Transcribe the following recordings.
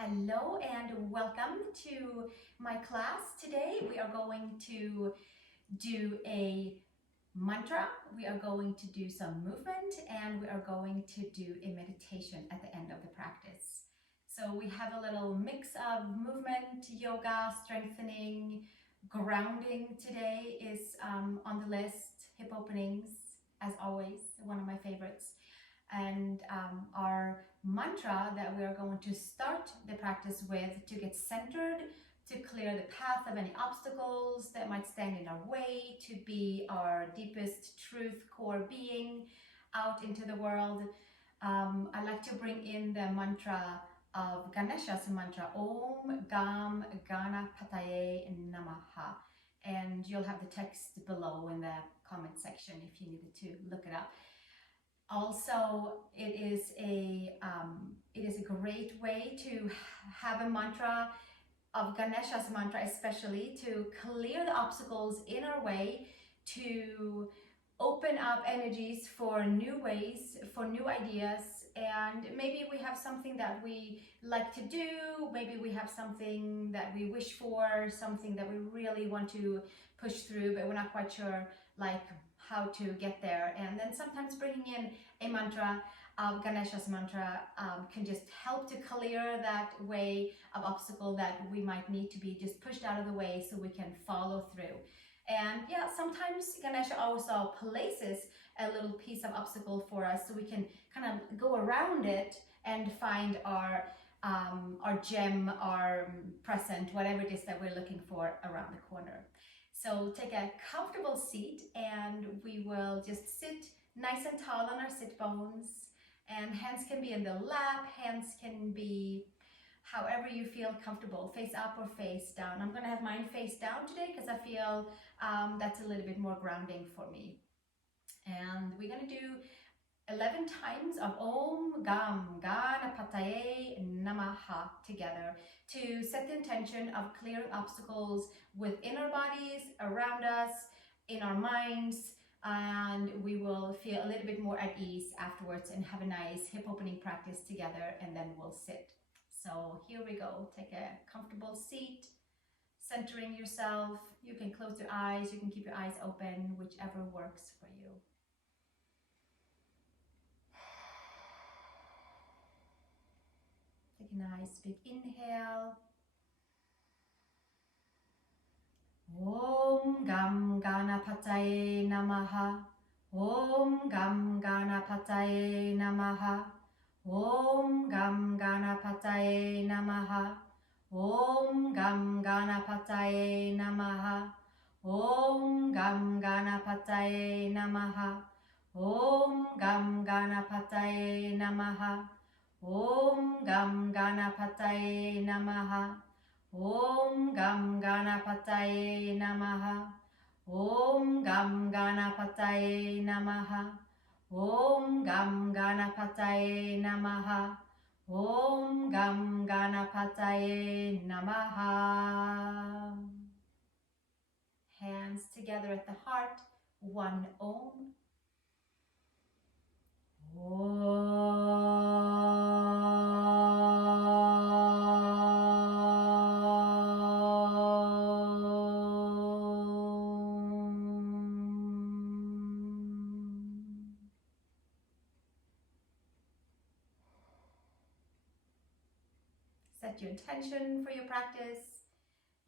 Hello and welcome to my class. Today we are going to do a mantra, we are going to do some movement, and we are going to do a meditation at the end of the practice. So we have a little mix of movement, yoga, strengthening, grounding. Today is on the list, hip openings, as always, one of my favorites. And our mantra that we are going to start the practice with to get centered, to clear the path of any obstacles that might stand in our way, to be our deepest truth, core being out into the world. I like to bring in the mantra of Ganesha's mantra, Om Gam Ganapataye Namaha. And you'll have the text below in the comment section if you needed to look it up. Also, it is a great way to have a mantra of Ganesha's mantra, especially to clear the obstacles in our way, to open up energies for new ways, for new ideas. And maybe we have something that we like to do, maybe we have something that we wish for, something that we really want to push through, but we're not quite sure like how to get there. And then sometimes bringing in a mantra, Ganesha's mantra, can just help to clear that way of obstacle that we might need to be just pushed out of the way so we can follow through. And yeah, sometimes Ganesha also places a little piece of obstacle for us so we can kind of go around it and find our gem, our present, whatever it is that we're looking for around the corner. So take a comfortable seat and we will just sit nice and tall on our sit bones, and hands can be in the lap, hands can be however you feel comfortable, face up or face down. I'm going to have mine face down today because I feel that's a little bit more grounding for me. And we're going to do 11 times of Om Gam Ganapataye Namaha together to set the intention of clearing obstacles within our bodies, around us, in our minds, and we will feel a little bit more at ease afterwards and have a nice hip opening practice together, and then we'll sit. So here we go. Take a comfortable seat, centering yourself. You can close your eyes, you can keep your eyes open, whichever works for you. Take a nice big inhale. Om Gam Ganapataye Namaha. Om Gam Ganapataye Namaha. Om Gam Ganapataye Namaha. Om Gam Ganapataye Namaha. Om Gam Ganapataye Namaha. Om Gam Ganapataye Namaha. Om Gam Ganapataye Namaha. Om Gam Ganapataye Namaha. Om Gam Ganapataye Namaha. Om Gam Ganapataye Namaha. Om Gam Ganapataye Namaha. Hands together at the heart, one Om. Set your intention for your practice.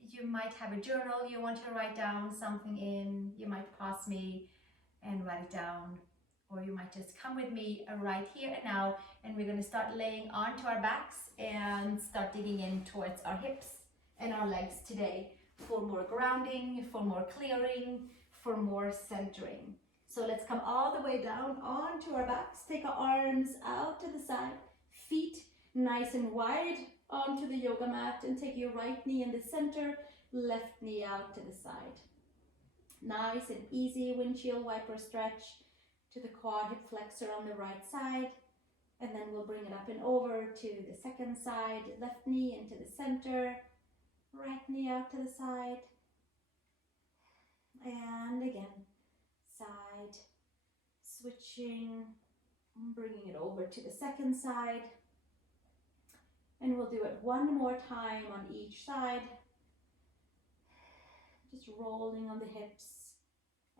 You might have a journal you want to write down something in. You might pause me and write it down. Or you might just come with me right here and now, and we're going to start laying onto our backs and start digging in towards our hips and our legs today for more grounding, for more clearing, for more centering. So let's come all the way down onto our backs. Take our arms out to the side, feet nice and wide onto the yoga mat, and take your right knee in the center, left knee out to the side. Nice and easy windshield wiper stretch to the quad hip flexor on the right side, and then we'll bring it up and over to the second side, left knee into the center, right knee out to the side, and again, side, switching, bringing it over to the second side, And we'll do it one more time on each side. Just rolling on the hips.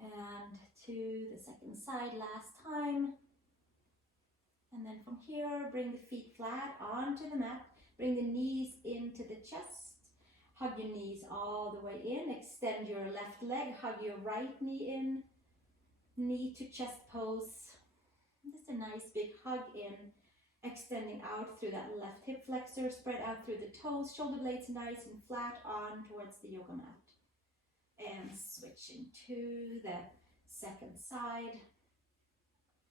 And to the second side last time. And then from here, bring the feet flat onto the mat. Bring the knees into the chest. Hug your knees all the way in. Extend your left leg. Hug your right knee in. Knee to chest pose. Just a nice big hug in. Extending out through that left hip flexor. Spread out through the toes. Shoulder blades nice and flat on towards the yoga mat. And switching to the second side.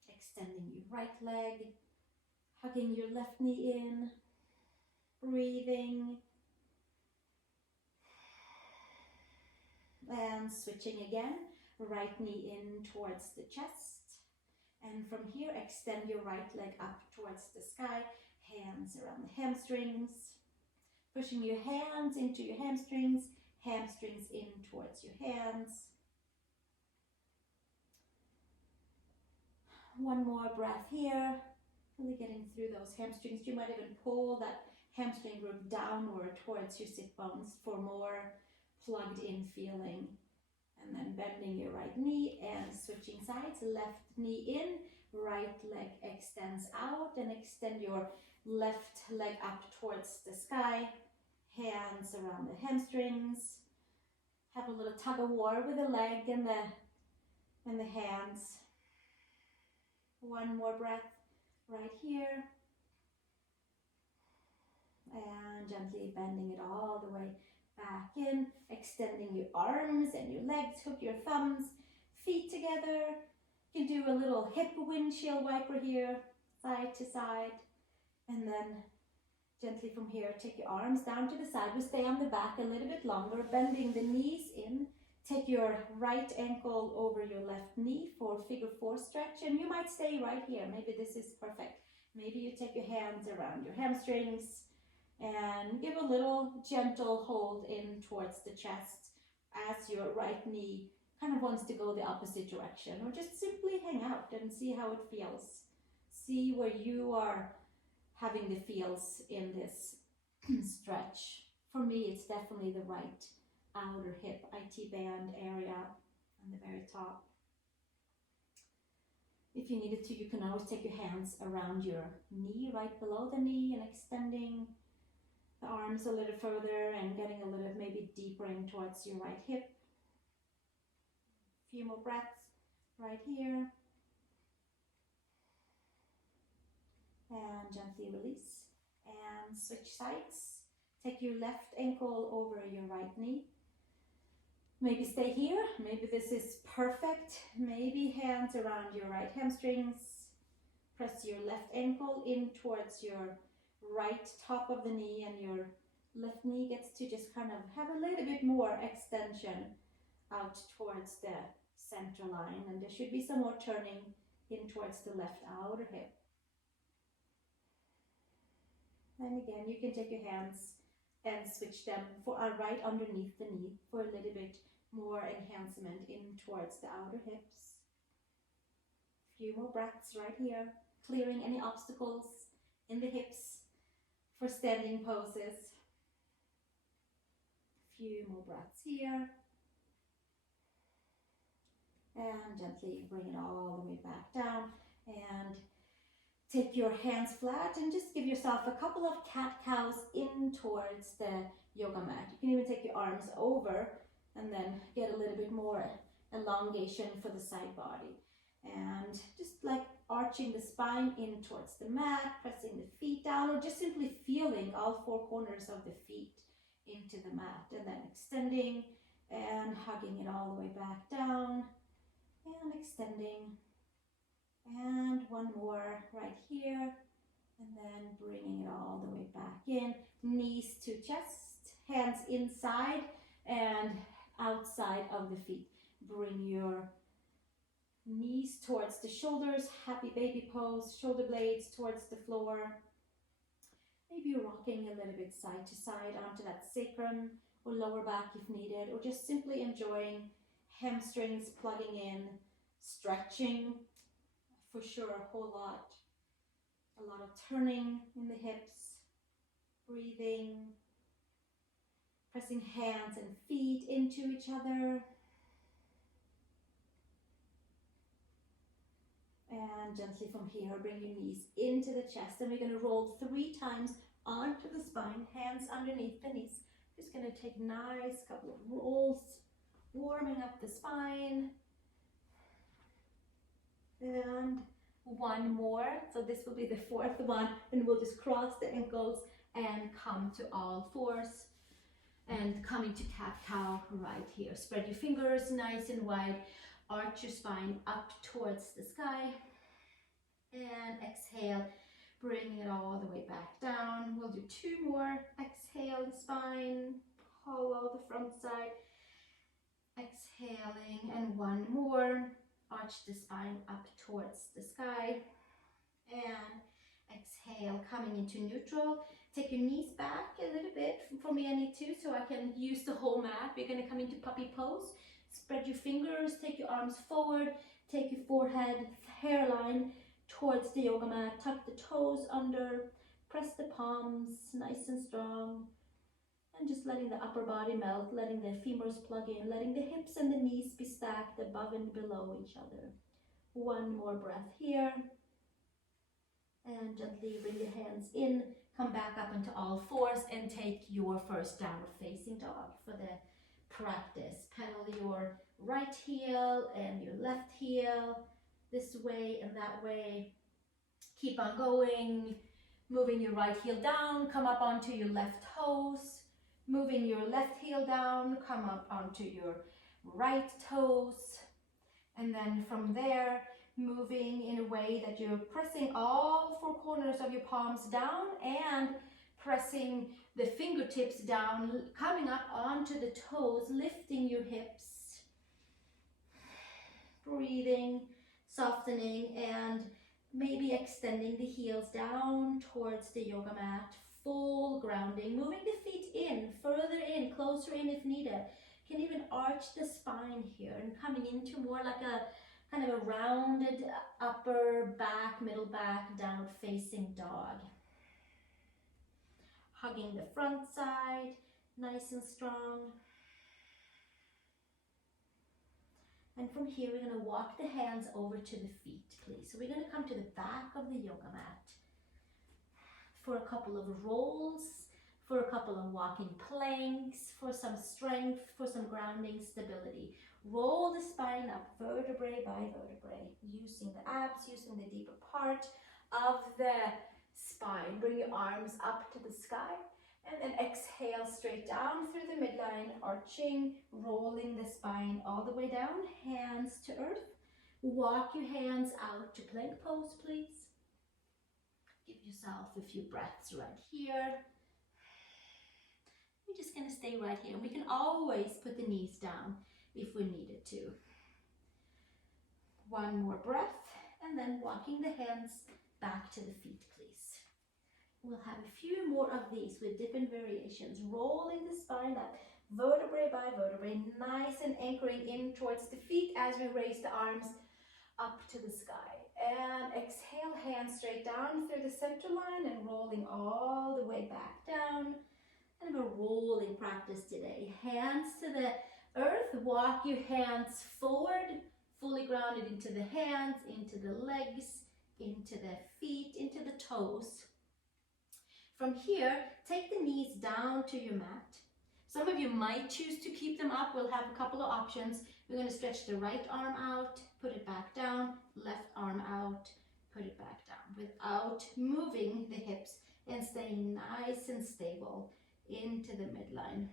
Extending your right leg. Hugging your left knee in. Breathing. And switching again, right knee in towards the chest. And from here, extend your right leg up towards the sky, hands around the hamstrings. Pushing your hands into your hamstrings, hamstrings in towards your hands. One more breath here, really getting through those hamstrings. You might even pull that hamstring group downward towards your sit bones for more plugged in feeling. And then bending your right knee and switching sides. Left knee in, right leg extends out, and extend your left leg up towards the sky. Hands around the hamstrings. Have a little tug of war with the leg and the hands. One more breath right here. And gently bending it all the way back in, extending your arms and your legs, hook your thumbs, feet together. You can do a little hip windshield wiper here, side to side. And then gently from here, take your arms down to the side. We stay on the back a little bit longer, bending the knees in. Take your right ankle over your left knee for figure 4 stretch. And you might stay right here. Maybe this is perfect. Maybe you take your hands around your hamstrings and give a little gentle hold in towards the chest as your right knee kind of wants to go the opposite direction, or just simply hang out and see how it feels. See where you are having the feels in this stretch. For me, it's definitely the right outer hip, IT band area on the very top. If you needed to, you can always take your hands around your knee, right below the knee, and extending the arms a little further and getting a little maybe deeper in towards your right hip. A few more breaths right here. And gently release and switch sides. Take your left ankle over your right knee. Maybe stay here. Maybe this is perfect. Maybe hands around your right hamstrings. Press your left ankle in towards your right top of the knee, and your left knee gets to just kind of have a little bit more extension out towards the center line, and there should be some more turning in towards the left outer hip. And again, you can take your hands and switch them for right underneath the knee for a little bit more enhancement in towards the outer hips. Few more breaths right here, clearing any obstacles in the hips for standing poses. Few more breaths here. And gently bring it all the way back down. And take your hands flat and just give yourself a couple of cat-cows in towards the yoga mat. You can even take your arms over and then get a little bit more elongation for the side body. And just like arching the spine in towards the mat, pressing the feet down, or just simply feeling all 4 corners of the feet into the mat, and then extending and hugging it all the way back down and extending. And one more right here, and then bringing it all the way back in. Knees to chest, hands inside and outside of the feet. Bring your knees towards the shoulders, happy baby pose, shoulder blades towards the floor. Maybe you're rocking a little bit side to side onto that sacrum or lower back if needed, or just simply enjoying hamstrings plugging in, stretching for sure a whole lot. A lot of turning in the hips, Breathing, pressing hands and feet into each other. And gently from here, bring your knees into the chest. And we're going to roll 3 times onto the spine, hands underneath the knees. Just going to take nice couple of rolls, warming up the spine. And one more. So this will be the 4th one. And we'll just cross the ankles and come to all fours. And coming to cat-cow right here. Spread your fingers nice and wide. Arch your spine up towards the sky. And exhale, bring it all the way back down. We'll do 2 more. Exhale the spine, hollow the front side. Exhaling, and 1 more. Arch the spine up towards the sky. And exhale, coming into neutral. Take your knees back a little bit. For me, I need to, so I can use the whole mat. We're going to come into puppy pose. Spread your fingers, take your arms forward, take your forehead, hairline towards the yoga mat. Tuck the toes under, press the palms nice and strong. And just letting the upper body melt, letting the femurs plug in, letting the hips and the knees be stacked above and below each other. 1 more breath here. And gently bring the hands in, come back up into all fours and take your first downward facing dog for the practice. Pedal your right heel and your left heel this way and that way. Keep on going, moving your right heel down, come up onto your left toes. Moving your left heel down, come up onto your right toes. And then from there, moving in a way that you're pressing all 4 corners of your palms down and pressing the fingertips down, coming up onto the toes, lifting your hips. Breathing, softening, and maybe extending the heels down towards the yoga mat. Full grounding, moving the feet in, further in, closer in if needed. You can even arch the spine here and coming into more like a kind of a rounded upper back, middle back, downward facing dog. Hugging the front side, nice and strong. And from here, we're going to walk the hands over to the feet, please. So we're going to come to the back of the yoga mat for a couple of rolls, for a couple of walking planks, for some strength, for some grounding stability. Roll the spine up vertebrae by vertebrae, using the abs, using the deeper part of the spine. Bring your arms up to the sky and then exhale straight down through the midline, arching, rolling the spine all the way down, hands to earth. Walk your hands out to plank pose, please. Give yourself a few breaths right here. We're just going to stay right here. We can always put the knees down if we needed to. 1 more breath, and then walking the hands back to the feet, please. We'll have a few more of these with different variations. Rolling the spine up, vertebrae by vertebrae, nice and anchoring in towards the feet as we raise the arms up to the sky. And exhale, hands straight down through the center line and rolling all the way back down. Kind of a rolling practice today. Hands to the earth, walk your hands forward, fully grounded into the hands, into the legs, into the feet, into the toes. From here, take the knees down to your mat. Some of you might choose to keep them up. We'll have a couple of options. We're going to stretch the right arm out, put it back down, left arm out, put it back down, without moving the hips and staying nice and stable into the midline.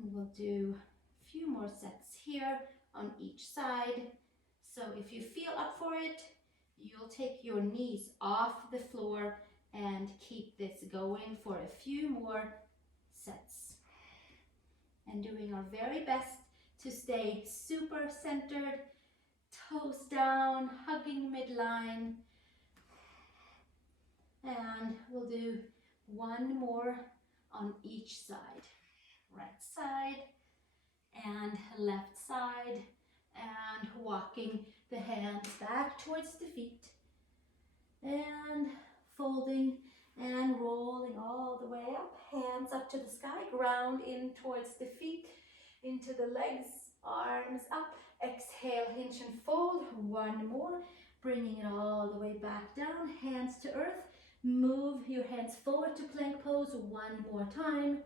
And we'll do a few more sets here on each side. So if you feel up for it, you'll take your knees off the floor and keep this going for a few more sets. And doing our very best to stay super centered, toes down, hugging midline. And we'll do 1 more on each side. Right side and left side, and walking the hands back towards the feet and folding and rolling all to the sky, ground in towards the feet, into the legs, arms up. Exhale, hinge and fold. One more, bringing it all the way back down, hands to earth. Move your hands forward to plank pose one more time.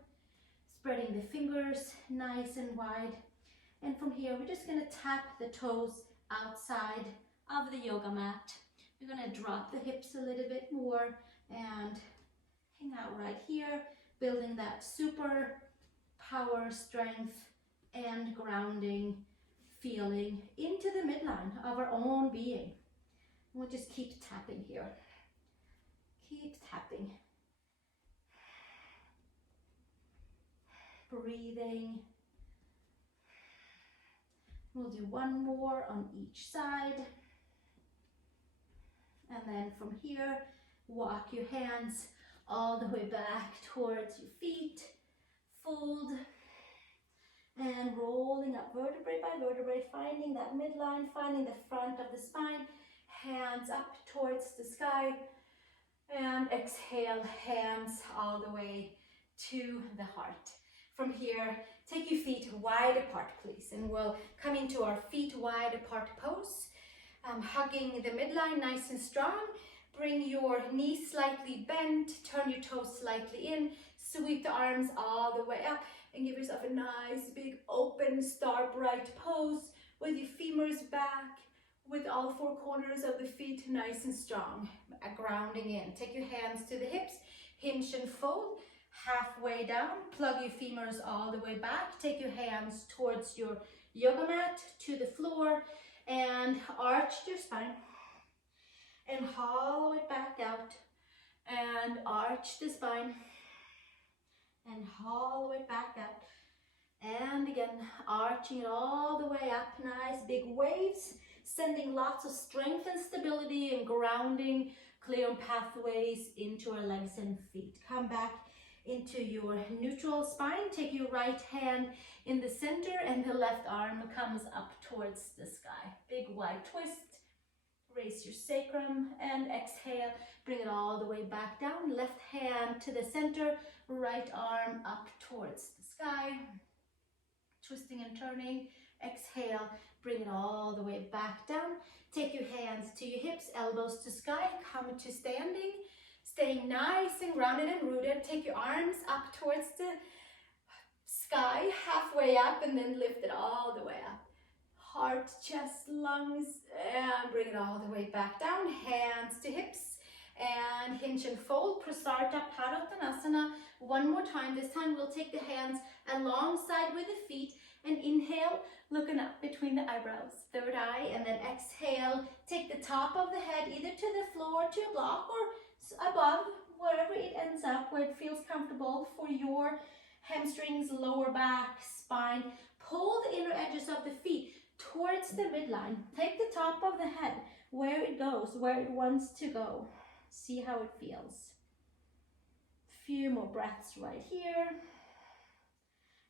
Spreading the fingers nice and wide. And from here, we're just going to tap the toes outside of the yoga mat. We're going to drop the hips a little bit more and hang out right here, building that super power, strength, and grounding feeling into the midline of our own being. We'll just keep tapping here. Keep tapping. Breathing. We'll do one more on each side. And then from here, walk your hands all the way back towards your feet. Fold. And rolling up vertebrae by vertebrae, finding that midline, finding the front of the spine. Hands up towards the sky. And exhale, hands all the way to the heart. From here, take your feet wide apart, please. And we'll come into our feet wide apart pose. Hugging the midline nice and strong. Bring your knees slightly bent. Turn your toes slightly in. Sweep the arms all the way up. And give yourself a nice, big, open, star bright pose. With your femurs back. With all four corners of the feet nice and strong. Grounding in. Take your hands to the hips. Hinge and fold. Halfway down, plug your femurs all the way back. Take your hands towards your yoga mat, to the floor, and arch your spine. And hollow it back out. And arch the spine. And hollow it back out. And again, arching it all the way up. Nice big waves, sending lots of strength and stability and grounding, clear pathways into our legs and feet. Come back into your neutral spine. Take your right hand in the center and the left arm comes up towards the sky. Big wide twist. Raise your sacrum and exhale. Bring it all the way back down. Left hand to the center. Right arm up towards the sky. Twisting and turning. Exhale. Bring it all the way back down. Take your hands to your hips. Elbows to sky. Come to standing. Staying nice and grounded and rooted. Take your arms up towards the sky, halfway up, and then lift it all the way up. Heart, chest, lungs, and bring it all the way back down. Hands to hips, and hinge and fold. Prasarta Padottanasana. One more time. This time we'll take the hands alongside with the feet, and inhale, looking up between the eyebrows, third eye, and then exhale. Take the top of the head either to the floor, to a block, or above, wherever it ends up, where it feels comfortable for your hamstrings, lower back, spine. Pull the inner edges of the feet towards the midline. Take the top of the head where it goes, where it wants to go. See how it feels. Few more breaths right here.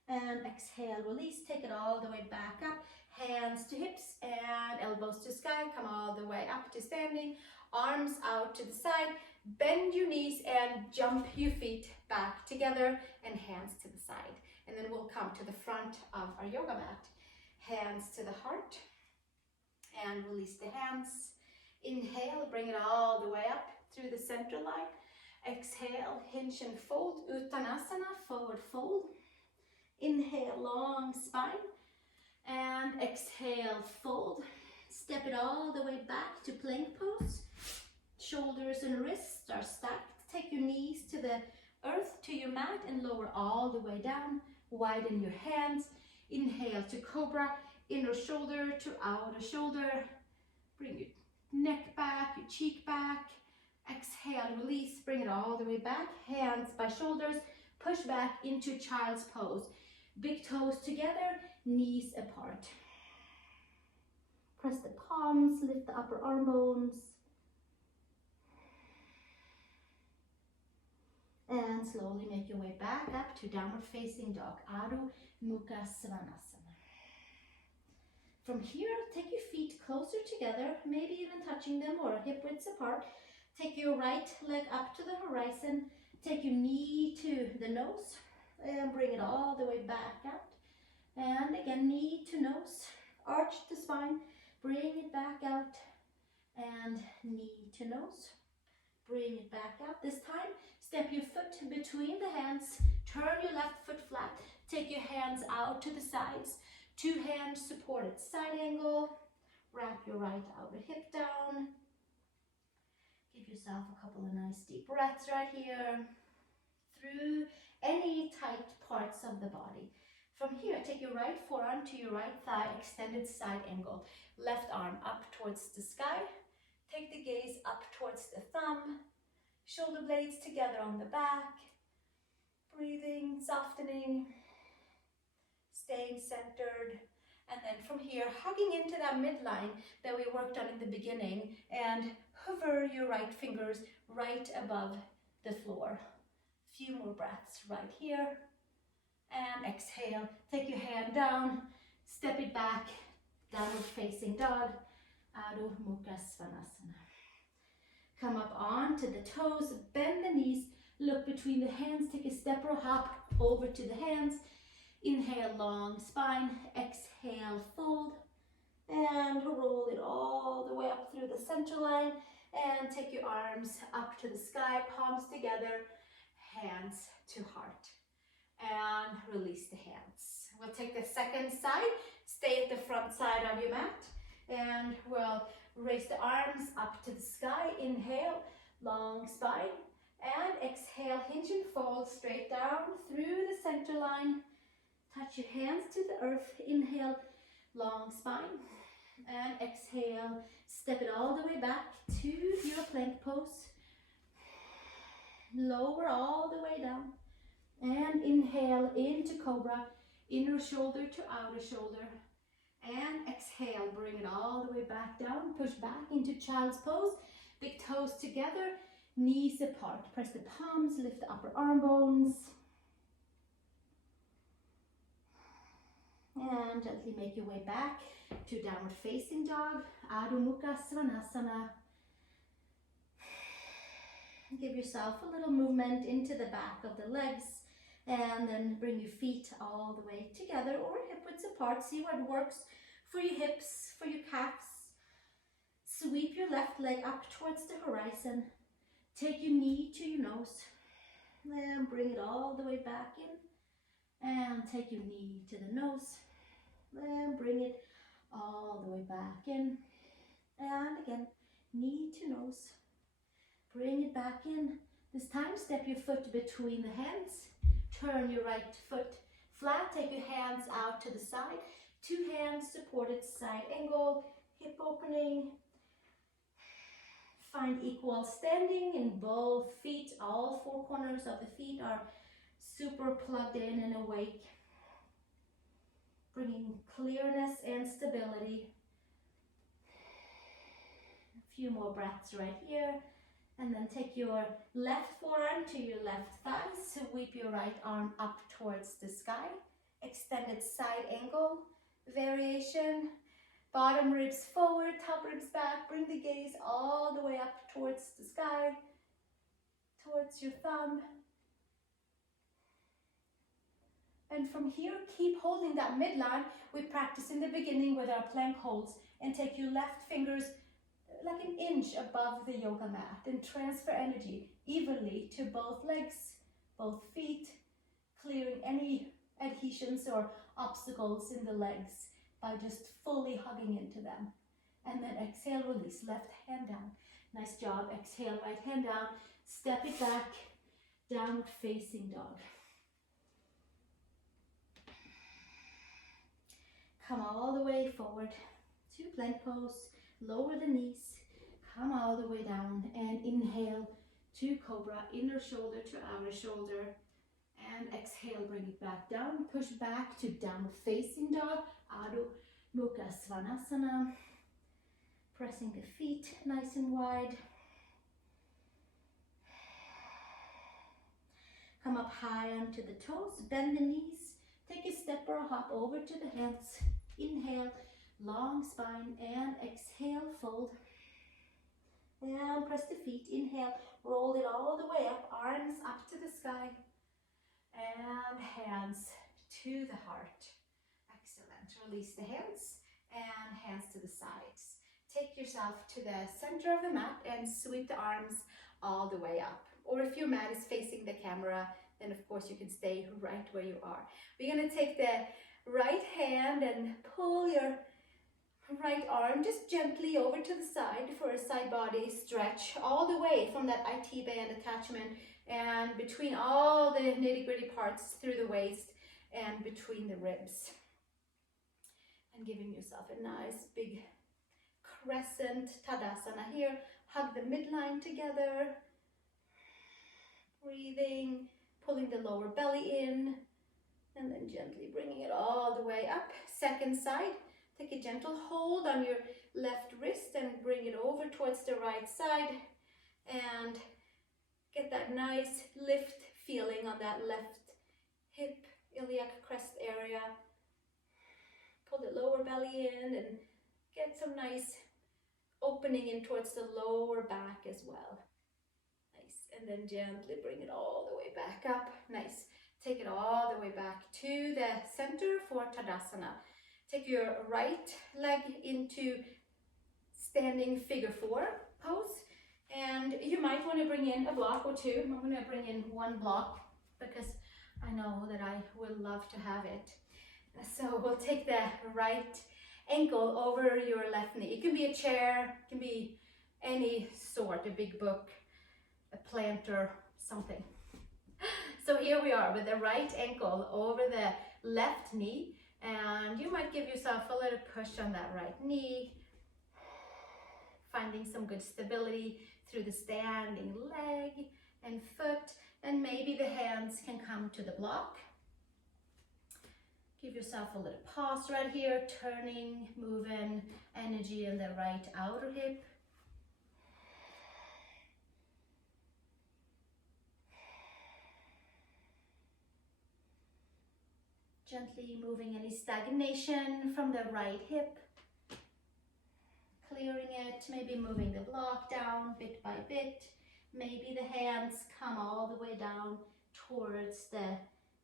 And exhale, release, take it all the way back up. Hands to hips and elbows to sky. Come all the way up to standing. Arms out to the side. Bend your knees and jump your feet back together and hands to the side. And then we'll come to the front of our yoga mat. Hands to the heart and release the hands. Inhale, bring it all the way up through the center line. Exhale, hinge and fold. Uttanasana, forward fold. Inhale, long spine. And exhale, fold. Step it all the way back to plank pose. Shoulders and wrists are stacked. Take your knees to the earth, to your mat, and lower all the way down. Widen your hands. Inhale to cobra. Inner shoulder to outer shoulder. Bring your neck back, your cheek back. Exhale, release. Bring it all the way back. Hands by shoulders. Push back into child's pose. Big toes together, knees apart. Press the palms, lift the upper arm bones. And slowly make your way back up to downward facing dog, Adho Mukha Svanasana. From here, take your feet closer together, maybe even touching them or hip widths apart. Take your right leg up to the horizon. Take your knee to the nose and bring it all the way back out. And again, knee to nose, arch the spine, bring it back out, and knee to nose, bring it back out. This time, step your foot between the hands, turn your left foot flat, take your hands out to the sides, 2 hands supported side angle, wrap your right outer hip down. Give yourself a couple of nice deep breaths right here through any tight parts of the body. From here, take your right forearm to your right thigh, extended side angle. Left arm up towards the sky. Take the gaze up towards the thumb. Shoulder blades together on the back. Breathing, softening, staying centered. And then from here, hugging into that midline that we worked on in the beginning, and hover your right fingers right above the floor. Few more breaths right here. And exhale, take your hand down, step it back, downward facing dog, Adho Mukha Svanasana. Come up onto the toes, bend the knees, look between the hands, take a step or a hop over to the hands. Inhale, long spine, exhale, fold, and roll it all the way up through the center line, and take your arms up to the sky, palms together, hands to heart. And release the hands. We'll take the second side, stay at the front side of your mat, and we'll raise the arms up to the sky. Inhale, long spine, and exhale, hinge and fold straight down through the center line. Touch your hands to the earth. Inhale, long spine, and exhale, step it all the way back to your plank pose. Lower all the way down. And inhale into cobra, inner shoulder to outer shoulder. And exhale, bring it all the way back down. Push back into child's pose. Big toes together, knees apart. Press the palms, lift the upper arm bones. And gently make your way back to downward facing dog, Adho Mukha Svanasana. Give yourself a little movement into the back of the legs. And then bring your feet all the way together or hip widths apart. See what works for your hips, for your calves. Sweep your left leg up towards the horizon. Take your knee to your nose. Then bring it all the way back in. And take your knee to the nose. Then bring it all the way back in. And again, knee to nose. Bring it back in. This time, step your foot between the hands. Turn your right foot flat, take your hands out to the side, 2 hands supported side angle, hip opening. Find equal standing in both feet. All 4 corners of the feet are super plugged in and awake, bringing clearness and stability. A few more breaths right here. And then take your left forearm to your left thigh. Sweep your right arm up towards the sky. Extended side angle variation. Bottom ribs forward, top ribs back. Bring the gaze all the way up towards the sky, towards your thumb. And from here, keep holding that midline we practiced in the beginning with our plank holds. And take your left fingers like an inch above the yoga mat and transfer energy evenly to both legs, both feet, clearing any adhesions or obstacles in the legs by just fully hugging into them. And then exhale, release, left hand down. Nice job. Exhale, right hand down. Step it back, downward facing dog. Come all the way forward to plank pose. Lower the knees, come all the way down, and inhale to cobra, inner shoulder to outer shoulder, and exhale, bring it back down, push back to downward facing dog, Adho Mukha Svanasana, pressing the feet nice and wide. Come up high onto the toes, bend the knees, take a step or a hop over to the hands, inhale, long spine, and exhale, fold. And press the feet, inhale, roll it all the way up, arms up to the sky. And hands to the heart. Excellent. Release the hands and hands to the sides. Take yourself to the center of the mat and sweep the arms all the way up. Or if your mat is facing the camera, then of course you can stay right where you are. We're going to take the right hand and pull your right arm just gently over to the side for a side body stretch all the way from that IT band attachment and between all the nitty-gritty parts through the waist and between the ribs. And giving yourself a nice big crescent Tadasana here. Hug the midline together. Breathing, pulling the lower belly in, and then gently bringing it all the way up. Second side, take a gentle hold on your left wrist and bring it over towards the right side. And get that nice lift feeling on that left hip, iliac crest area. Pull the lower belly in and get some nice opening in towards the lower back as well. Nice. And then gently bring it all the way back up. Nice. Take it all the way back to the center for Tadasana. Take your right leg into standing figure 4 pose. And you might want to bring in a block or two. I'm going to bring in one block because I know that I would love to have it. So we'll take the right ankle over your left knee. It can be a chair, it can be any sort, a big book, a planter, something. So here we are with the right ankle over the left knee, and you might give yourself a little push on that right knee, finding some good stability through the standing leg and foot, and maybe the hands can come to the block. Give yourself a little pause right here, turning, moving, energy in the right outer hip. Gently moving any stagnation from the right hip. Clearing it, maybe moving the block down bit by bit. Maybe the hands come all the way down towards the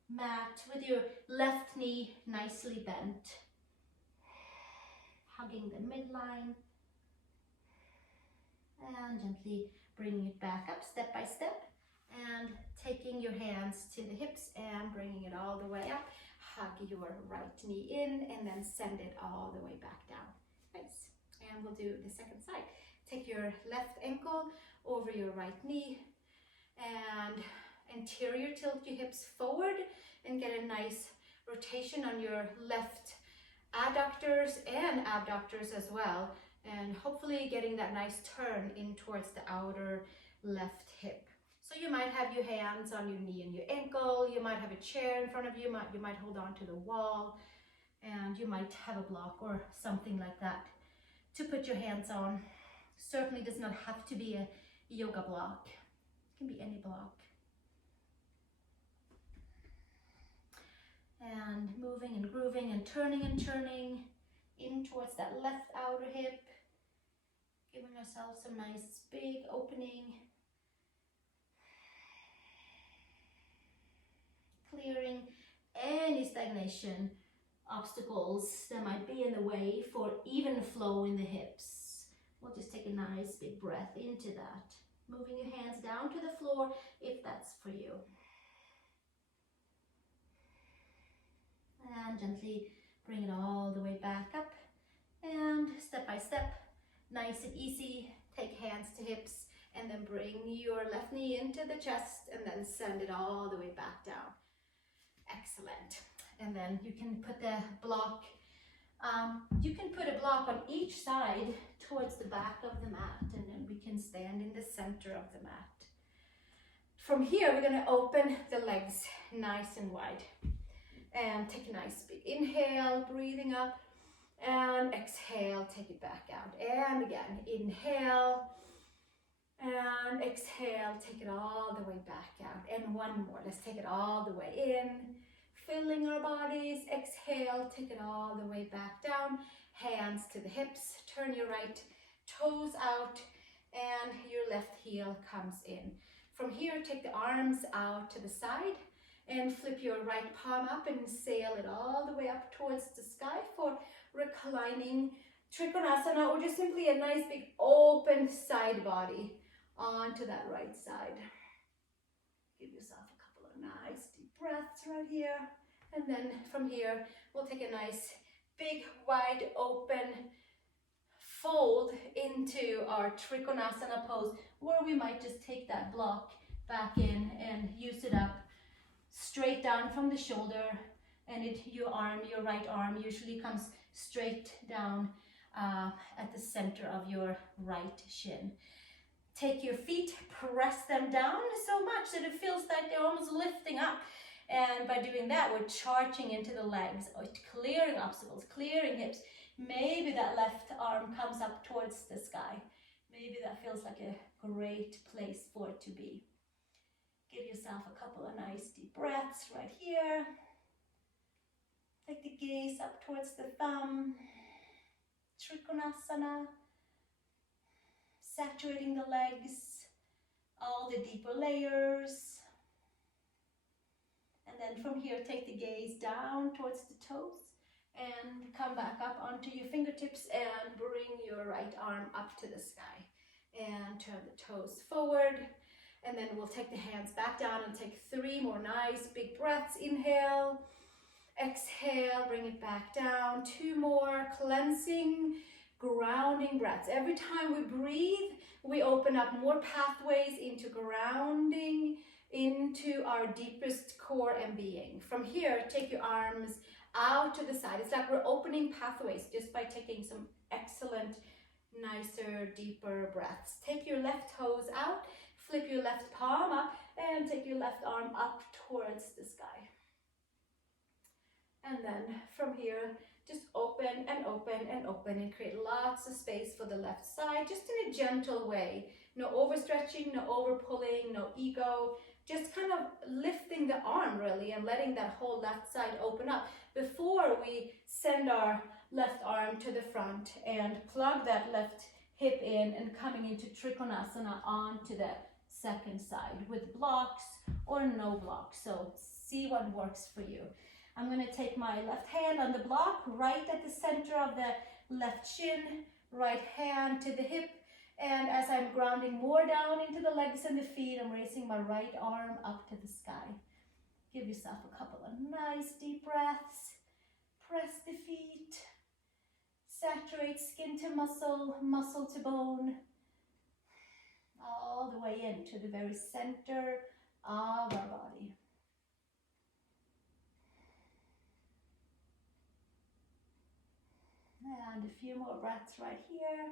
mat with your left knee nicely bent. Hugging the midline. And gently bringing it back up step by step. And taking your hands to the hips and bringing it all the way up. Hug your right knee in and then send it all the way back down. Nice. And we'll do the second side. Take your left ankle over your right knee and anterior tilt your hips forward and get a nice rotation on your left adductors and abductors as well, and hopefully getting that nice turn in towards the outer left hip. So you might have your hands on your knee and your ankle, you might have a chair in front of you, you might hold on to the wall, and you might have a block or something like that to put your hands on. Certainly does not have to be a yoga block, it can be any block. And moving and grooving and turning in towards that left outer hip. Giving ourselves some nice big opening. Clearing any stagnation, obstacles that might be in the way for even flow in the hips. We'll just take a nice big breath into that. Moving your hands down to the floor if that's for you. And gently bring it all the way back up. And step by step, nice and easy, take hands to hips and then bring your left knee into the chest and then send it all the way back down. Excellent. And then you can put the block, you can put a block on each side towards the back of the mat, and then we can stand in the center of the mat. From here, we're going to open the legs nice and wide. And take a nice big inhale, breathing up, and exhale, take it back out. And again, inhale, and exhale, take it all the way back out. And one more, let's take it all the way in, filling our bodies. Exhale, take it all the way back down. Hands to the hips, turn your right toes out, and your left heel comes in. From here, take the arms out to the side, And flip your right palm up and sail it all the way up towards the sky for reclining Trikonasana, or just simply a nice big open side body onto that right side. Give yourself a couple of nice deep breaths right here. And then from here, we'll take a nice big wide open fold into our Trikonasana pose, where we might just take that block back in and use it up straight down from the shoulder, and your right arm usually comes straight down at the center of your right shin. Take your feet, press them down so much that it feels like they're almost lifting up. And by doing that, we're charging into the legs, clearing obstacles, clearing hips. Maybe that left arm comes up towards the sky. Maybe that feels like a great place for it to be. Give yourself a couple of nice deep breaths right here. Take the gaze up towards the thumb. Trikonasana. Saturating the legs, all the deeper layers. And then from here, take the gaze down towards the toes and come back up onto your fingertips and bring your right arm up to the sky. And turn the toes forward. And then we'll take the hands back down and take 3 more nice big breaths. Inhale, exhale, bring it back down. 2 more, cleansing, grounding breaths. Every time we breathe, we open up more pathways into grounding, into our deepest core and being. From here, take your arms out to the side. It's like we're opening pathways just by taking some excellent, nicer, deeper breaths. Take your left toes out, flip your left palm up, and take your left arm up towards the sky. And then from here, just open and open and open and create lots of space for the left side, just in a gentle way. No overstretching, no over pulling, no ego. Just kind of lifting the arm really and letting that whole left side open up before we send our left arm to the front and plug that left hip in and coming into Trikonasana onto the second side with blocks or no blocks. So see what works for you. I'm going to take my left hand on the block right at the center of the left shin, right hand to the hip, and as I'm grounding more down into the legs and the feet, I'm raising my right arm up to the sky. Give yourself a couple of nice deep breaths. Press the feet. Saturate skin to muscle, muscle to bone, all the way into the very center of our body. And a few more breaths right here.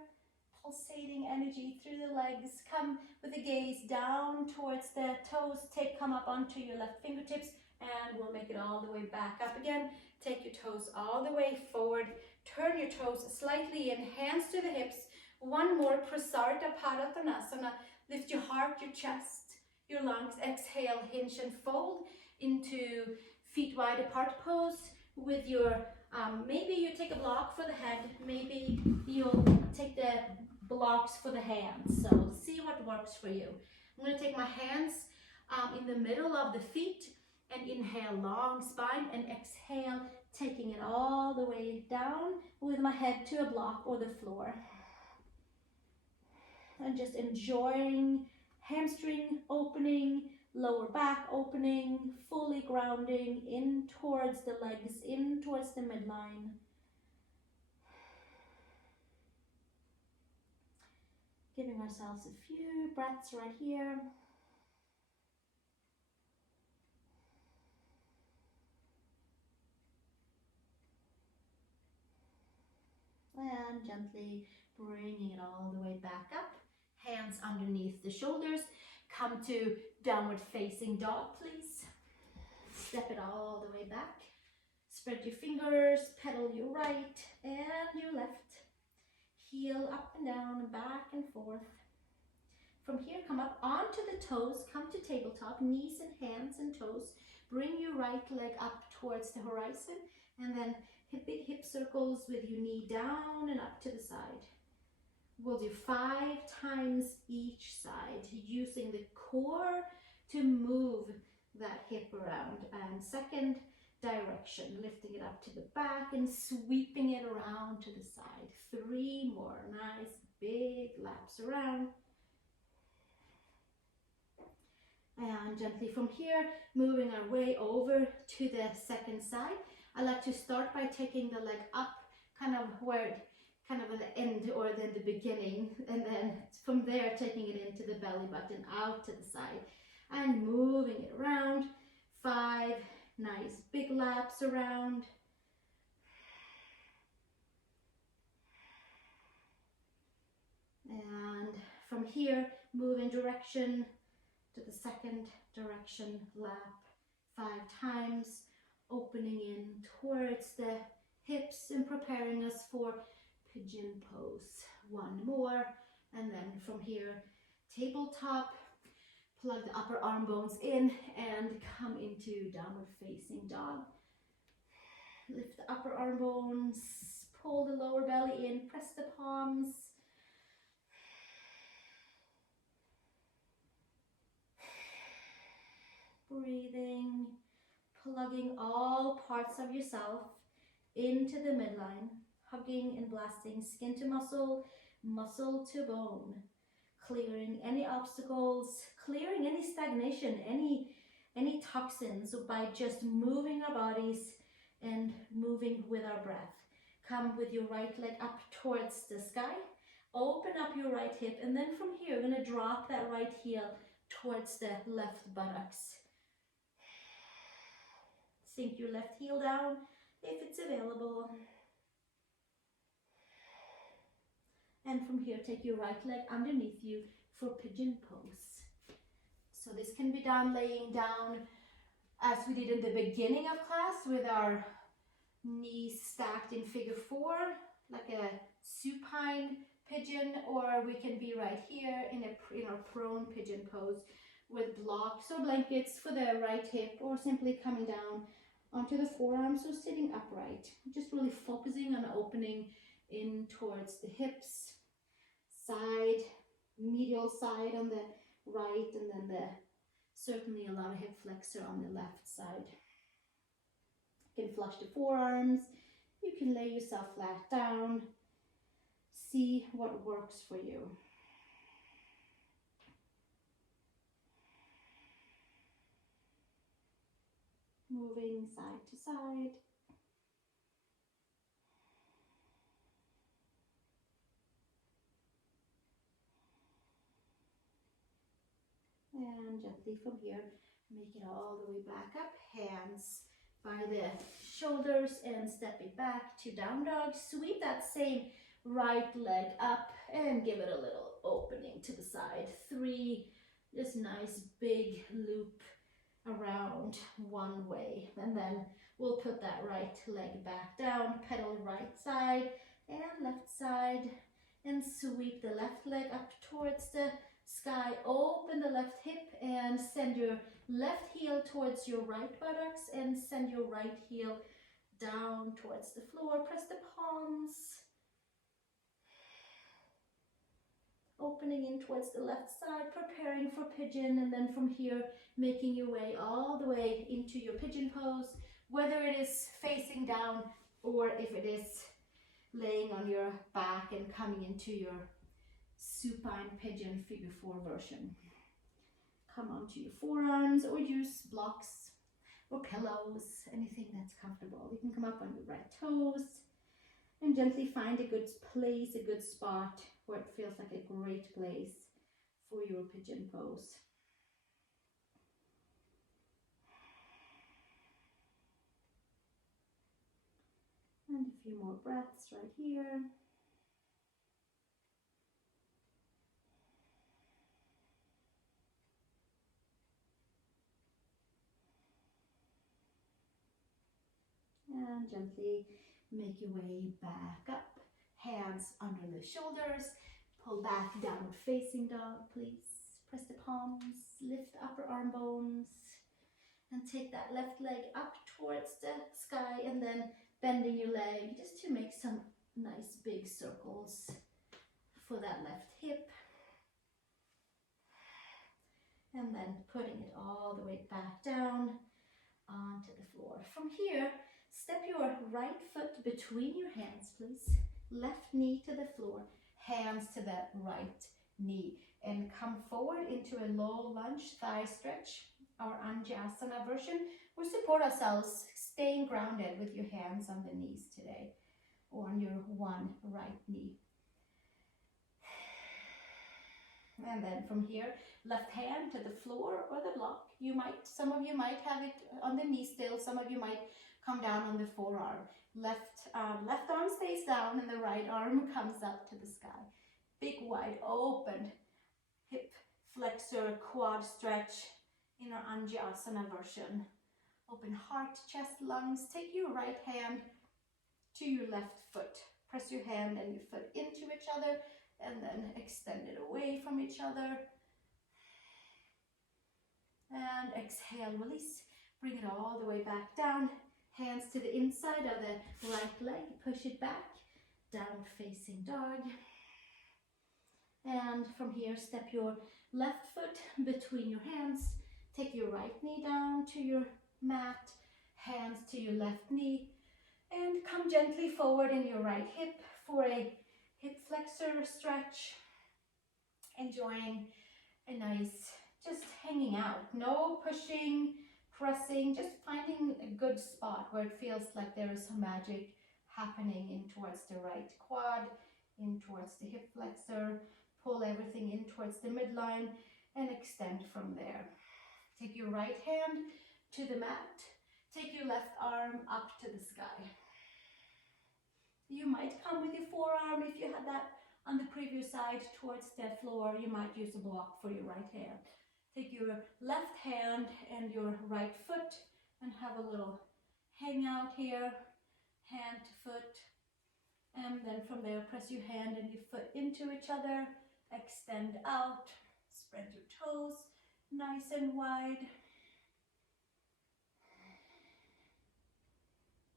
Pulsating energy through the legs. Come with the gaze down towards the toes. Come up onto your left fingertips, and we'll make it all the way back up again. Take your toes all the way forward. Turn your toes slightly in, hands to the hips. One more, Prasarita Padottanasana. Lift your heart, your chest, your lungs. Exhale, hinge and fold into feet wide apart pose with your maybe you take a block for the head, maybe you'll take the blocks for the hands. So see what works for you. I'm going to take my hands in the middle of the feet and inhale long spine, and exhale taking it all the way down with my head to a block or the floor. And just enjoying hamstring opening, lower back opening, fully grounding in towards the legs, in towards the midline. Giving ourselves a few breaths right here. And gently bringing it all the way back up. Hands underneath the shoulders. Come to downward facing dog, please. Step it all the way back. Spread your fingers, pedal your right and your left. Heel up and down and back and forth. From here, come up onto the toes, come to tabletop, knees and hands and toes. Bring your right leg up towards the horizon, and then big hip circles with your knee down and up to the side. We'll do 5 times each side, using the core to move that hip around. And second direction, lifting it up to the back and sweeping it around to the side. 3 more nice big laps around. And gently from here, moving our way over to the second side. I like to start by taking the leg up, kind of where, kind of at the end or then the beginning, and then from there taking it into the belly button, out to the side, and moving it around. 5 nice big laps around. And from here, moving direction to the second direction lap 5 times, opening in towards the hips and preparing us for Pigeon Pose. 1 more, and then from here, tabletop, plug the upper arm bones in and come into downward facing dog. Lift the upper arm bones, pull the lower belly in, press the palms. Breathing, plugging all parts of yourself into the midline, hugging and blasting skin to muscle, muscle to bone, clearing any obstacles, clearing any stagnation, any toxins by just moving our bodies and moving with our breath. Come with your right leg up towards the sky, open up your right hip, and then from here, we're gonna drop that right heel towards the left buttocks. Sink your left heel down if it's available. And from here, take your right leg underneath you for Pigeon Pose. So this can be done laying down as we did in the beginning of class with our knees stacked in figure 4, like a supine pigeon, or we can be right here in our prone pigeon pose with blocks or blankets for the right hip, or simply coming down onto the forearm, so sitting upright. Just really focusing on opening in towards the hips, side, medial side on the right, and then certainly a lot of hip flexor on the left side. You can flush the forearms, you can lay yourself flat down, see what works for you. Moving side to side. And gently from here, make it all the way back up. Hands by the shoulders and step it back to down dog. Sweep that same right leg up and give it a little opening to the side. 3, this nice big loop around one way, and then we'll put that right leg back down, pedal right side and left side, and sweep the left leg up towards the sky. Open the left hip and send your left heel towards your right buttocks and send your right heel down towards the floor. Press the palms, opening in towards the left side, preparing for pigeon, and then from here making your way all the way into your pigeon pose, whether it is facing down or if it is laying on your back and coming into your supine pigeon figure 4 version. Come onto your forearms or use blocks or pillows, anything that's comfortable. You can come up on your right toes and gently find a good place, a good spot where it feels like a great place for your pigeon pose. And a few more breaths right here. And gently make your way back up. Hands under the shoulders. Pull back, downward facing dog, please. Press the palms, lift the upper arm bones, and take that left leg up towards the sky, and then bending your leg just to make some nice big circles for that left hip. and then putting it all the way back down onto the floor. From here, step your right foot between your hands, please. Left knee to the floor, hands to the right knee, and come forward into a low lunge thigh stretch, our Anjasana version. We support ourselves, staying grounded with your hands on the knees today, or on your one right knee. And then from here, left hand to the floor or the block. Some of you might have it on the knee still, some of you might come down on the forearm. Left arm stays down and the right arm comes up to the sky. Big wide open hip flexor quad stretch in our Anjasana version. Open heart, chest, lungs. Take your right hand to your left foot. Press your hand and your foot into each other and then extend it away from each other. And exhale, release. Bring it all the way back down. Hands to the inside of the right leg. Push it back. Downward facing dog. And from here, step your left foot between your hands. Take your right knee down to your mat. Hands to your left knee. And come gently forward in your right hip for a hip flexor stretch. Enjoying a nice, just hanging out. No pushing, pressing, just finding a good spot where it feels like there is some magic happening in towards the right quad, in towards the hip flexor. Pull everything in towards the midline and extend from there. Take your right hand to the mat. Take your left arm up to the sky. You might come with your forearm if you had that on the previous side towards the floor. You might use a block for your right hand. Take your left hand and your right foot and have a little hangout here, hand to foot. And then from there, press your hand and your foot into each other. Extend out, spread your toes nice and wide.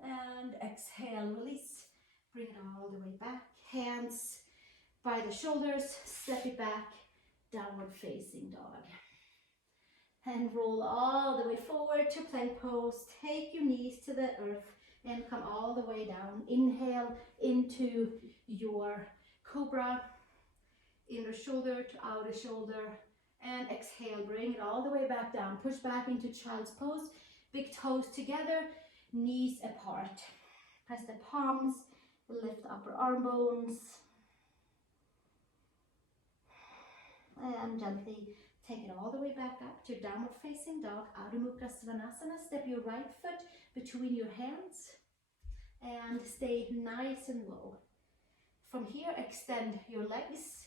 And exhale, release. Bring it all the way back. Hands by the shoulders, step it back, downward facing dog. And roll all the way forward to plank pose. Take your knees to the earth and come all the way down. Inhale into your cobra, inner shoulder to outer shoulder. And exhale, bring it all the way back down. Push back into child's pose. Big toes together, knees apart. Press the palms, lift upper arm bones. And gently take it all the way back up to downward facing dog, Adho Mukha Svanasana. Step your right foot between your hands and stay nice and low. From here, extend your legs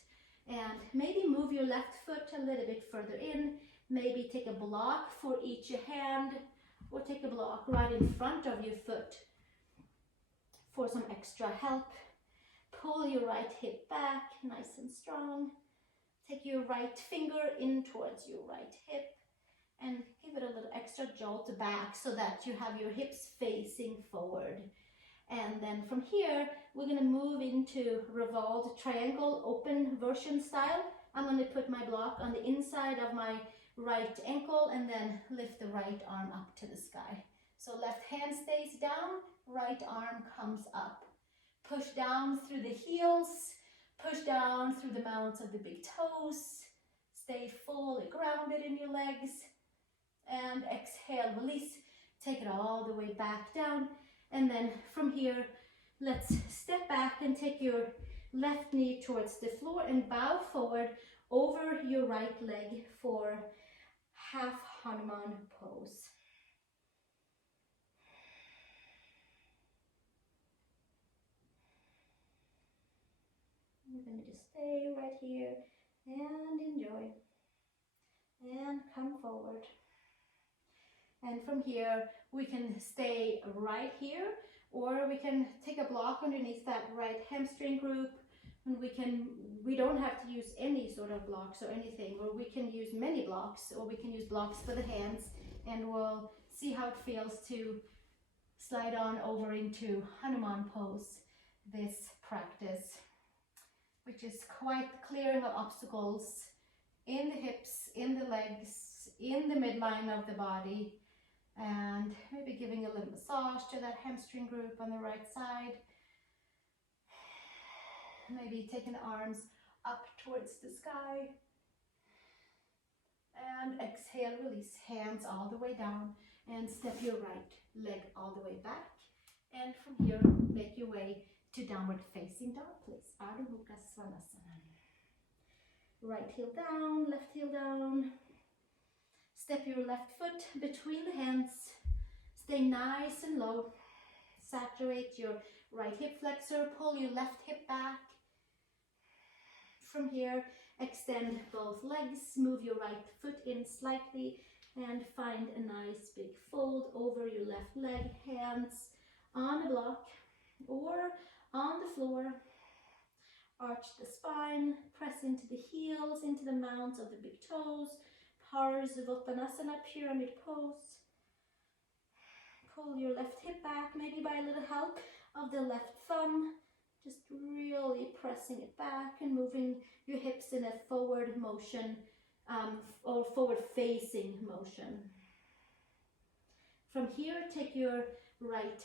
and maybe move your left foot a little bit further in. Maybe take a block for each hand or take a block right in front of your foot for some extra help. Pull your right hip back, nice and strong. Take your right finger in towards your right hip and give it a little extra jolt back so that you have your hips facing forward. And then from here, we're going to move into revolved triangle open version style. I'm going to put my block on the inside of my right ankle and then lift the right arm up to the sky. So left hand stays down, right arm comes up. Push down through the heels. Push down through the mounts of the big toes. Stay fully grounded in your legs. And exhale, release. Take it all the way back down. And then from here, let's step back and take your left knee towards the floor and bow forward over your right leg for half Hanuman pose. We're going to just stay right here and enjoy. And come forward. And from here, we can stay right here, or we can take a block underneath that right hamstring group. And we don't have to use any sort of blocks or anything, or we can use many blocks, or we can use blocks for the hands, and we'll see how it feels to slide on over into Hanuman pose, this practice, which is quite clearing of obstacles, in the hips, in the legs, in the midline of the body, and maybe giving a little massage to that hamstring group on the right side. Maybe taking the arms up towards the sky. And exhale, release, hands all the way down, and step your right leg all the way back. And from here, make your way to downward facing dog, please. Ardha Mukha Svanasana. Right heel down, left heel down. Step your left foot between the hands. Stay nice and low. Saturate your right hip flexor. Pull your left hip back. From here, extend both legs. Move your right foot in slightly and find a nice big fold over your left leg. Hands on the block or on the floor. Arch the spine. Press into the heels, into the mounts of the big toes. Parsvottanasana, pyramid pose. Pull your left hip back, maybe by a little help of the left thumb. Just really pressing it back and moving your hips in a forward motion or forward facing motion. From here, take your right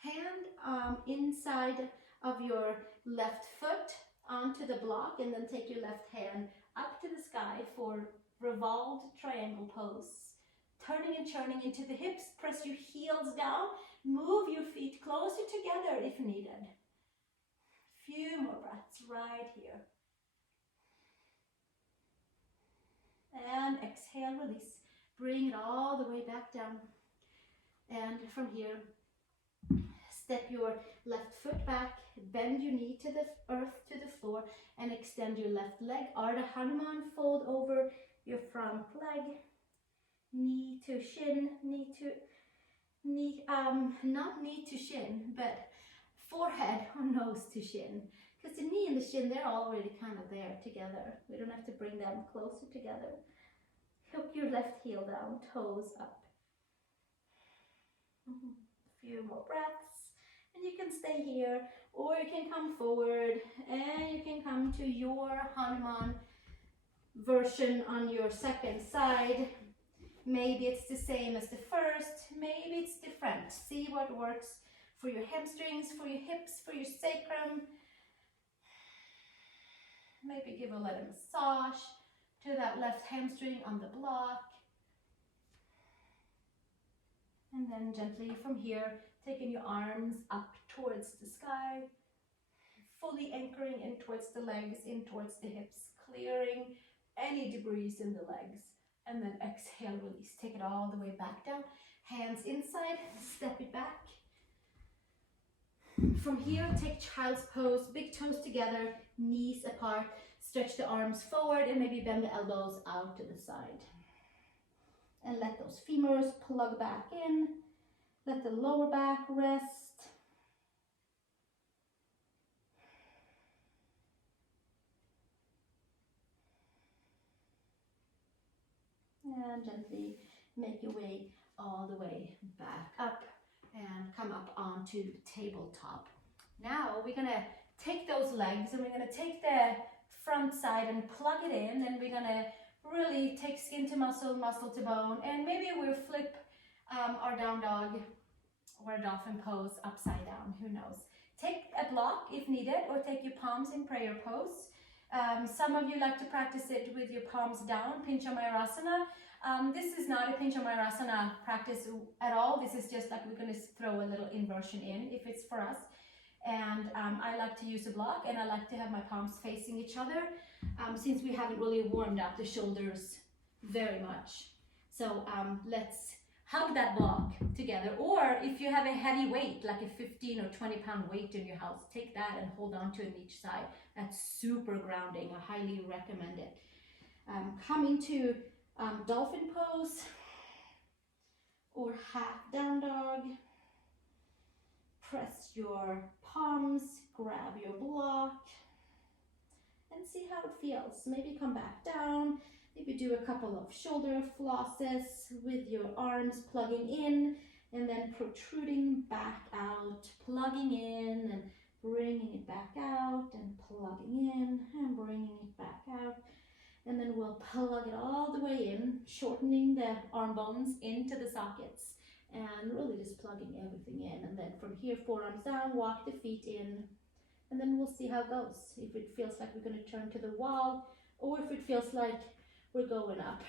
hand inside of your left foot onto the block, and then take your left hand up to the sky for revolved triangle pose. Turning and churning into the hips, press your heels down, move your feet closer together if needed. Few more breaths right here. And exhale, release. Bring it all the way back down. And from here, step your left foot back, bend your knee to the earth, to the floor, and extend your left leg. Ardha Hanuman, fold over your front leg. Knee to shin, not knee to shin, but forehead or nose to shin. Because the knee and the shin, they're already kind of there together. We don't have to bring them closer together. Hook your left heel down, toes up. A few more breaths. And you can stay here, or you can come forward, and you can come to your Hanuman version on your second side. Maybe it's the same as the first, maybe it's different. See what works for your hamstrings, for your hips, for your sacrum. Maybe give a little massage to that left hamstring on the block. And then gently from here, taking your arms up towards the sky, fully anchoring in towards the legs, in towards the hips, clearing any debris in the legs. And then exhale, release. Take it all the way back down. Hands inside, step it back. From here, take child's pose, big toes together, knees apart. Stretch the arms forward and maybe bend the elbows out to the side. And let those femurs plug back in. Let the lower back rest. And gently make your way all the way back up and come up onto tabletop. Now we're gonna take those legs and we're gonna take the front side and plug it in, and we're gonna really take skin to muscle, muscle to bone, and maybe we'll flip our down dog or a dolphin pose upside down, who knows. Take a block if needed, or take your palms in prayer pose. Some of you like to practice it with your palms down, Pincha Mayurasana. This is not a Pincha Mayurasana practice at all. This is just like we're going to throw a little inversion in if it's for us. And I like to use a block, and I like to have my palms facing each other since we haven't really warmed up the shoulders very much. So let's hug that block together, or if you have a heavy weight, like a 15 or 20 pound weight in your house, take that and hold on to it on each side. That's super grounding. I highly recommend it. Come into dolphin pose or half down dog. Press your palms, grab your block, and see how it feels. Maybe come back down. Maybe do a couple of shoulder flosses with your arms plugging in and then protruding back out, plugging in and bringing it back out, and plugging in and bringing it back out. And then we'll plug it all the way in, shortening the arm bones into the sockets and really just plugging everything in. And then from here, forearms down, walk the feet in, and then we'll see how it goes. If it feels like we're going to turn to the wall, or if it feels like we're going up.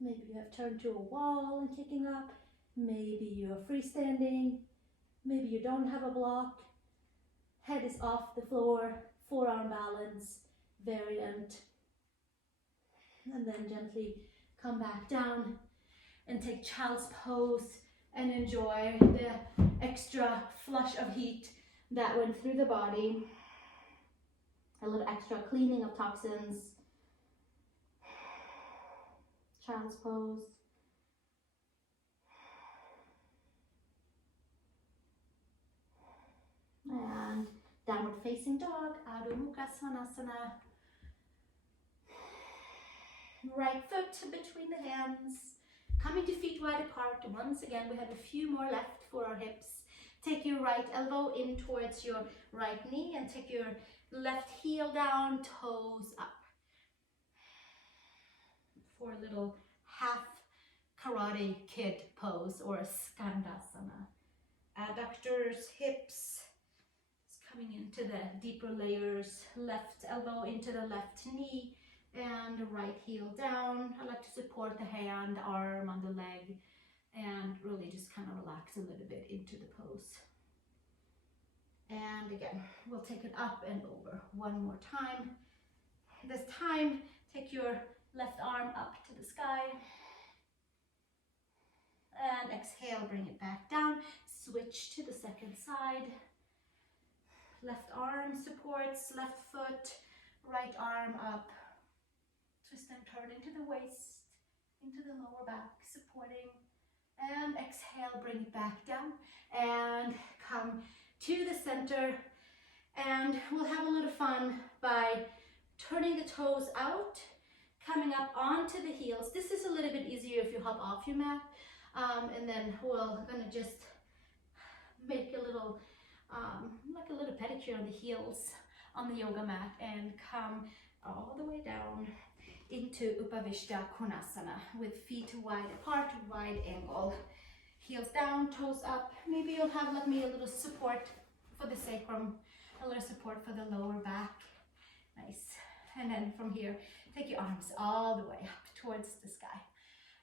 Maybe you have turned to a wall and kicking up. Maybe you're freestanding. Maybe you don't have a block. Head is off the floor, forearm balance, variant. And then gently come back down and take child's pose and enjoy the extra flush of heat that went through the body. A little extra cleaning of toxins. Child's pose. And downward facing dog, Adho Mukha Svanasana. Right foot between the hands, coming to feet wide apart. Once again, we have a few more left for our hips. Take your right elbow in towards your right knee and take your left heel down, toes up. For a little half karate kid pose or skandasana. Adductors, hips, coming into the deeper layers, left elbow into the left knee and right heel down. I like to support the hand, arm on the leg and really just kind of relax a little bit into the pose. And again, we'll take it up and over one more time. This time, take your left arm up to the sky and exhale, bring it back down. Switch to the second side. Left arm supports left foot, right arm up. Twist and turn into the waist, into the lower back, supporting. And exhale, bring it back down and come to the center. And we'll have a little fun by turning the toes out, coming up onto the heels. This is a little bit easier if you hop off your mat. And then we're gonna just make a little, like a little pedicure on the heels on the yoga mat and come all the way down into Upavishta Konasana with feet wide apart, wide angle. Heels down, toes up. Maybe you'll have, like me, a little support for the sacrum, a little support for the lower back. Nice. And then from here, take your arms all the way up towards the sky.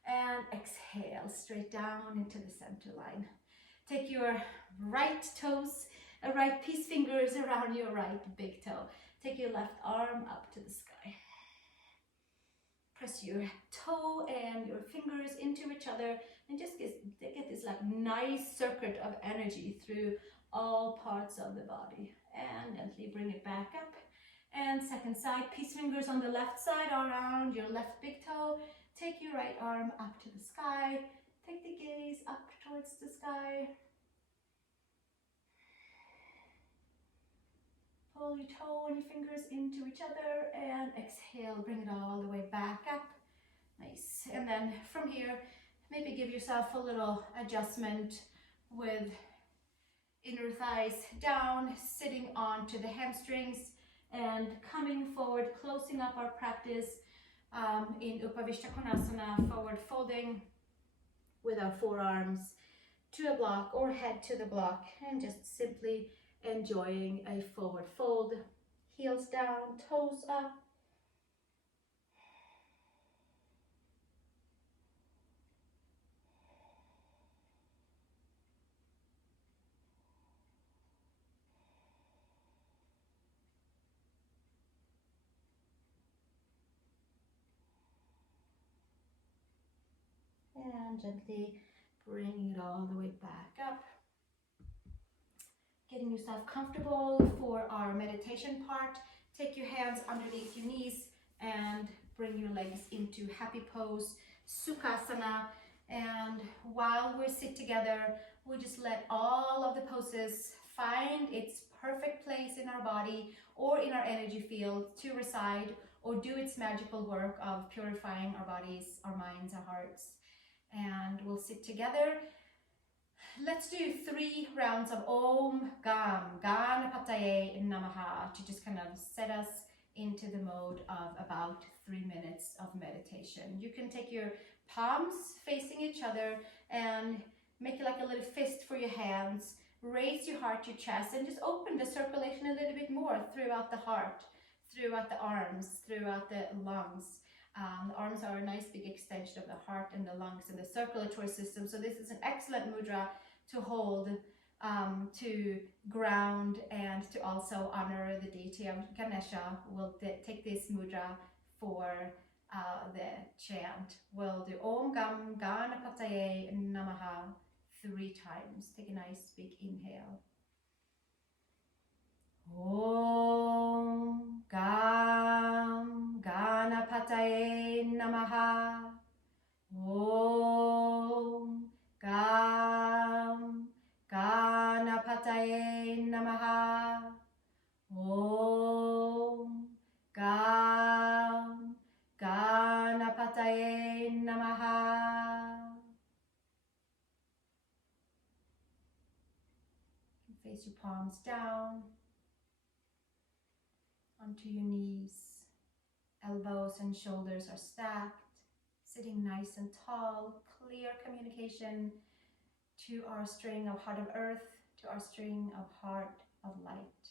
And exhale, straight down into the center line. Take your right toes, right peace fingers around your right big toe. Take your left arm up to the sky. Press your toe and your fingers into each other and just get this like nice circuit of energy through all parts of the body. And gently bring it back up. And second side, peace fingers on the left side around your left big toe. Take your right arm up to the sky. Take the gaze up towards the sky. Pull your toe and your fingers into each other and exhale, bring it all the way back up. Nice. And then from here, maybe give yourself a little adjustment with inner thighs down, sitting onto the hamstrings and coming forward, closing up our practice in Upavishta Konasana, forward folding with our forearms to a block or head to the block and just simply enjoying a forward fold, heels down, toes up. And gently bringing it all the way back up. Getting yourself comfortable for our meditation part. Take your hands underneath your knees and bring your legs into happy pose, Sukhasana. And while we sit together, we just let all of the poses find its perfect place in our body or in our energy field to reside or do its magical work of purifying our bodies, our minds, our hearts. And we'll sit together. Let's do 3 rounds of Om Gam GANAPATAYEI NAMAHA to just kind of set us into the mode of about 3 minutes of meditation. You can take your palms facing each other and make it like a little fist for your hands. Raise your heart to your chest and just open the circulation a little bit more throughout the heart, throughout the arms, throughout the lungs. The arms are a nice big extension of the heart and the lungs and the circulatory system. So this is an excellent mudra to hold, to ground, and to also honor the deity of Ganesha. We'll take this mudra for the chant. We'll do Om Gam GANAPATAYEI NAMAHA 3 times. Take a nice big inhale. Om Gam GANAPATAYEI NAMAHA. Om Gam GANAPATAYEI NAMAHA. Om Gam GANAPATAYEI NAMAHA. Face your palms down onto your knees. Elbows and shoulders are stacked, sitting nice and tall. Clear communication to our string of heart of earth, to our string of heart of light.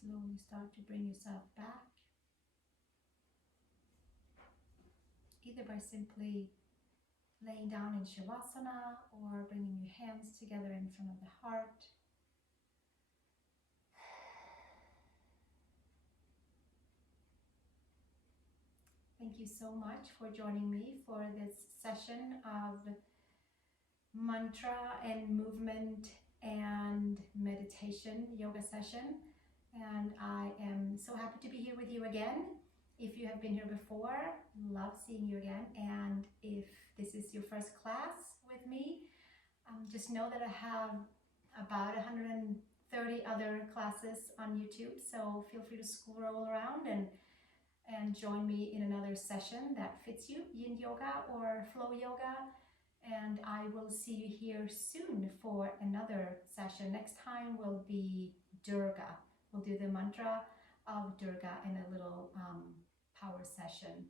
Slowly start to bring yourself back, either by simply laying down in Shavasana or bringing your hands together in front of the heart. Thank you so much for joining me for this session of mantra and movement and meditation yoga session. And I am so happy to be here with you again. If you have been here before, love seeing you again. And if this is your first class with me, just know that I have about 150 30 other classes on YouTube, so feel free to scroll around and join me in another session that fits you, yin yoga or flow yoga. And I will see you here soon for another session. Next time will be Durga. We'll do the mantra of Durga in a little power session,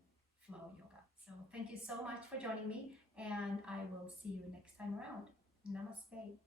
flow yoga. So thank you so much for joining me, and I will see you next time around. Namaste.